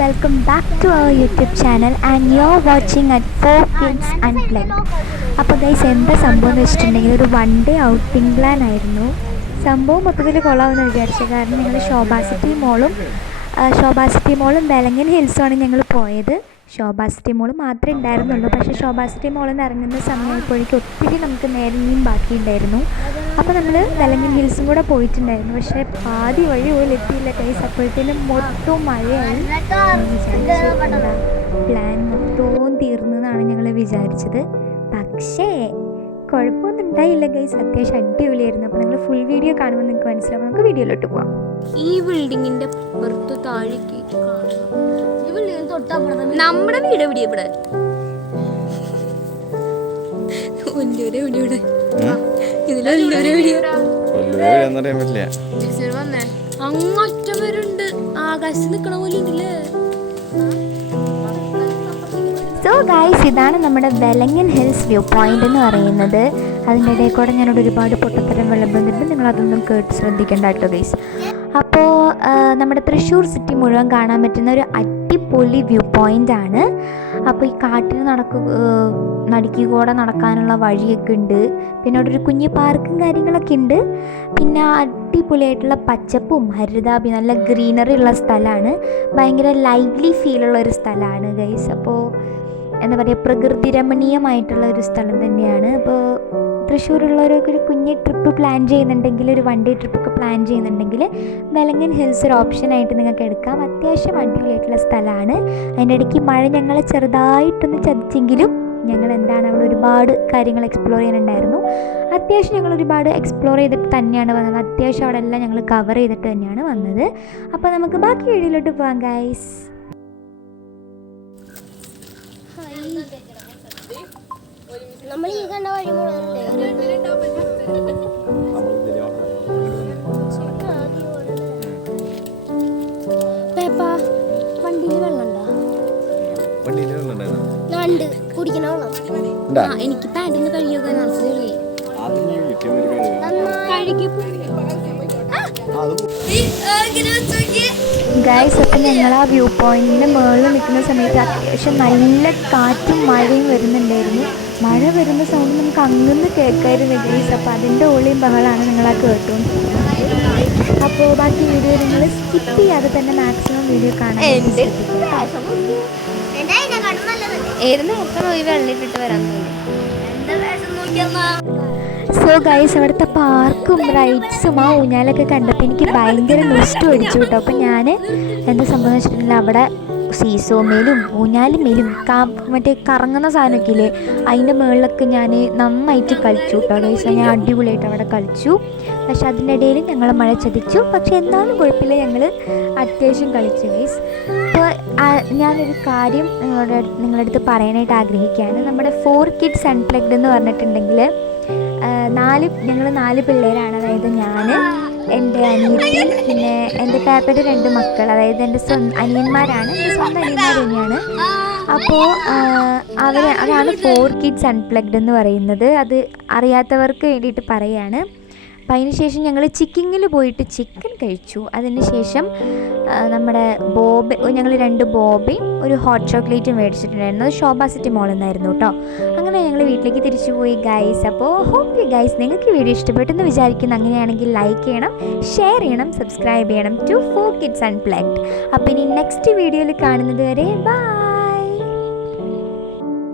welcome back to our YouTube channel and you're watching at 4 Kids Unplugged. അപ്പോൾ guys എന്താ സംഭവം എന്ന് വെച്ചിട്ടുണ്ടെങ്കിൽ ഒരു വൺ ഡേ ഔട്ടിംഗ് പ്ലാൻ ആയിരുന്നു. സംഭവം മൊത്തത്തിൽ കൊള്ളാമെന്ന് വിചാരിച്ചത്. കാരണം ഞങ്ങൾ ശോഭാസിറ്റി മോളും വെലങ്ങൻ ഹിൽസുമാണ് ഞങ്ങൾ പോയത്. ശോഭാസിറ്റി മോൾ മാത്രമേ ഉണ്ടായിരുന്നുള്ളൂ. പക്ഷേ ശോഭാസിറ്റി മോളിൽ നിന്ന് ഇറങ്ങുന്ന സമയപ്പോഴേക്കും ഒത്തിരി നമുക്ക് നേരം ബാക്കിയുണ്ടായിരുന്നു. അപ്പോൾ നമ്മൾ വെലങ്ങൻ ഹിൽസും കൂടെ പോയിട്ടുണ്ടായിരുന്നു. പക്ഷേ പാതി വഴി പോലും എത്തിയില്ല ഗൈസ്. അപ്പോഴത്തേനും മൊത്തവും മഴയായി. പ്ലാൻ മൊത്തവും തീർന്നു എന്നാണ് ഞങ്ങൾ വിചാരിച്ചത്. പക്ഷേ കുഴപ്പമൊന്നും ഉണ്ടായില്ല ഗൈസ്. അത്യാവശ്യം അടിപൊളിയായിരുന്നു. അപ്പോൾ നിങ്ങൾ ഫുൾ വീഡിയോ കാണുമ്പോൾ നിങ്ങൾക്ക് മനസ്സിലാവും. നമുക്ക് വീഡിയോയിലോട്ട് പോവാം. ഈ ബിൽഡിങ്ങിന്റെ പുറത്ത് താഴെ നമ്മുടെ വീട് എവിടെ ഇവിടെ അങ്ങറ്റം വരുന്നുണ്ട്. ആകാശത്ത് നിക്കണ പോലെ ഉണ്ടല്ലേ. സോ ഗൈസ്, ഇതാണ് നമ്മുടെ വെലങ്ങൻ ഹിൽസ് വ്യൂ പോയിന്റ് എന്ന് പറയുന്നത്. അതിൻ്റെ ഇടയിൽ കൂടെ ഞാനോട് ഒരുപാട് പൊട്ടത്തരം വിളമ്പുന്നുണ്ട്. നിങ്ങളതൊന്നും കേട്ട് ശ്രദ്ധിക്കേണ്ട കേട്ടോ ഗൈസ്. അപ്പോൾ നമ്മുടെ തൃശ്ശൂർ സിറ്റി മുഴുവൻ കാണാൻ പറ്റുന്ന ഒരു അടിപൊളി വ്യൂ പോയിൻ്റ് ആണ്. അപ്പോൾ ഈ കാട്ടിന് നടുക്കി കൂടെ നടക്കാനുള്ള വഴിയൊക്കെ ഉണ്ട്. പിന്നെ അവിടെ ഒരു കുഞ്ഞു പാർക്കും കാര്യങ്ങളൊക്കെ ഉണ്ട്. പിന്നെ അടിപൊളിയായിട്ടുള്ള പച്ചപ്പും ഹരിതാഭി നല്ല ഗ്രീനറി ഉള്ള സ്ഥലമാണ്. ഭയങ്കര ലൈവ്ലി ഫീലുള്ള ഒരു സ്ഥലമാണ് ഗൈസ്. അപ്പോൾ എന്താ പറയുക, പ്രകൃതി രമണീയമായിട്ടുള്ള ഒരു സ്ഥലം തന്നെയാണ്. അപ്പോൾ തൃശ്ശൂരുള്ളവരൊക്കെ ഒരു കുഞ്ഞ് ട്രിപ്പ് പ്ലാൻ ചെയ്യുന്നുണ്ടെങ്കിൽ, ഒരു വൺ ഡേ ട്രിപ്പൊക്കെ പ്ലാൻ ചെയ്യുന്നുണ്ടെങ്കിൽ വെലങ്ങൻ ഹിൽസ് ഒരു ഓപ്ഷനായിട്ട് നിങ്ങൾക്ക് എടുക്കാം. അത്യാവശ്യം അടിപൊളിയായിട്ടുള്ള സ്ഥലമാണ്. അതിൻ്റെ ഇടയ്ക്ക് മഴ ഞങ്ങളെ ചെറുതായിട്ടൊന്ന് ചതിച്ചെങ്കിലും ഞങ്ങൾ അവിടെ ഒരുപാട് കാര്യങ്ങൾ എക്സ്പ്ലോർ ചെയ്യാനുണ്ടായിരുന്നു. അത്യാവശ്യം ഞങ്ങൾ ഒരുപാട് എക്സ്പ്ലോർ ചെയ്തിട്ട് തന്നെയാണ് വന്നത്. അത്യാവശ്യം അവിടെ എല്ലാം ഞങ്ങൾ കവർ ചെയ്തിട്ട് തന്നെയാണ് വന്നത്. അപ്പോൾ നമുക്ക് ബാക്കി വീഡിയോയിലോട്ട് പോകാം ഗൈസ്. നമ്മൾ ഈ കണ്ട വഴി വണ്ടിയിൽ വെള്ളമുണ്ടോ? കുടിക്കണ വെള്ളം എനിക്ക് പാൻറ്റിന്ന് കഴുകിയൊക്കെ ഗൈസ്, അപ്പം ഞങ്ങൾ ആ വ്യൂ പോയിന്റിൻ്റെ മുകളിൽ നിൽക്കുന്ന സമയത്ത് അത്യാവശ്യം നല്ല കാറ്റും മഴയും വരുന്നുണ്ടായിരുന്നു. മഴ വരുന്ന സൗണ്ട് നമുക്ക് അങ്ങനെ കേൾക്കായിരുന്നു ഗൈസ്. അപ്പോൾ അതിൻ്റെ ഓളിയും ബഹളമാണ് നിങ്ങളാ കേട്ടുകൊണ്ടിരിക്കുന്നത്. അപ്പോൾ ബാക്കി വീഡിയോ നിങ്ങൾ സ്കിപ്പ് ചെയ്യാതെ തന്നെ മാക്സിമം വീഡിയോ കാണാൻ. സോ ഗൈസ്, അവിടുത്തെ പാർക്കും റൈഡ്സും ആ ഊഞ്ഞാലൊക്കെ കണ്ടപ്പോൾ എനിക്ക് ഭയങ്കര ലിസ്റ്റ് ഒഴിച്ചു കേട്ടോ. അപ്പം ഞാൻ എന്താ സംഭവം വെച്ചിട്ടുണ്ടെങ്കിൽ അവിടെ സീസോമേലും ഊഞ്ഞാലുമേലും മറ്റേ കറങ്ങുന്ന സാധനമൊക്കെ ഇല്ലേ, അതിൻ്റെ മുകളിലൊക്കെ ഞാൻ നന്നായിട്ട് കളിച്ചു കേട്ടോ ഗൈസ്. ഞാൻ അടിപൊളിയായിട്ട് അവിടെ കളിച്ചു. പക്ഷെ അതിൻ്റെ ഇടയിൽ ഞങ്ങൾ മഴ ചതിച്ചു. പക്ഷെ എന്നാലും കുഴപ്പമില്ല, ഞങ്ങൾ അത്യാവശ്യം കളിച്ചു ഗൈസ്. അപ്പോൾ ഞാനൊരു കാര്യം നിങ്ങളുടെ അടുത്ത് പറയാനായിട്ട് ആഗ്രഹിക്കുകയാണ്. നമ്മുടെ 4 Kids Unplugged എന്ന് പറഞ്ഞിട്ടുണ്ടെങ്കിൽ ഞങ്ങൾ 4 പിള്ളേരാണ്. അതായത് ഞാൻ, എൻ്റെ അനിയത്തി, പിന്നെ എൻ്റെ താത്തയുടെ 2 മക്കൾ, അതായത് എൻ്റെ അനിയന്മാരാണ്. എൻ്റെ സ്വന്തം അനിയന്മാർ തന്നെയാണ്. അപ്പോൾ അതാണ് 4 Kids Unplugged എന്ന് പറയുന്നത്. അത് അറിയാത്തവർക്ക് വേണ്ടിയിട്ട് പറയുകയാണ്. അപ്പം അതിനുശേഷം ഞങ്ങൾ ചിക്കിങ്ങിൽ പോയിട്ട് ചിക്കൻ കഴിച്ചു. അതിന് ശേഷം നമ്മുടെ ഞങ്ങൾ 2 ബോബയും ഒരു ഹോട്ട് ചോക്ലേറ്റും മേടിച്ചിട്ടുണ്ടായിരുന്നു. അത് ശോഭാസിറ്റി മോളിൽ നിന്നായിരുന്നു കേട്ടോ. അങ്ങനെ ഞങ്ങൾ വീട്ടിലേക്ക് തിരിച്ചു പോയി ഗൈസ്. അപ്പോൾ ഹോപ്പ് യു ഗൈസ് നിങ്ങൾക്ക് വീഡിയോ ഇഷ്ടപ്പെട്ടെന്ന് വിചാരിക്കുന്നു. അങ്ങനെയാണെങ്കിൽ ലൈക്ക് ചെയ്യണം, ഷെയർ ചെയ്യണം, സബ്സ്ക്രൈബ് ചെയ്യണം ടു 4 Kids Unplugged. അപ്പോൾ ഇനി നെക്സ്റ്റ് വീഡിയോയിൽ കാണുന്നത് വരെ ബൈ.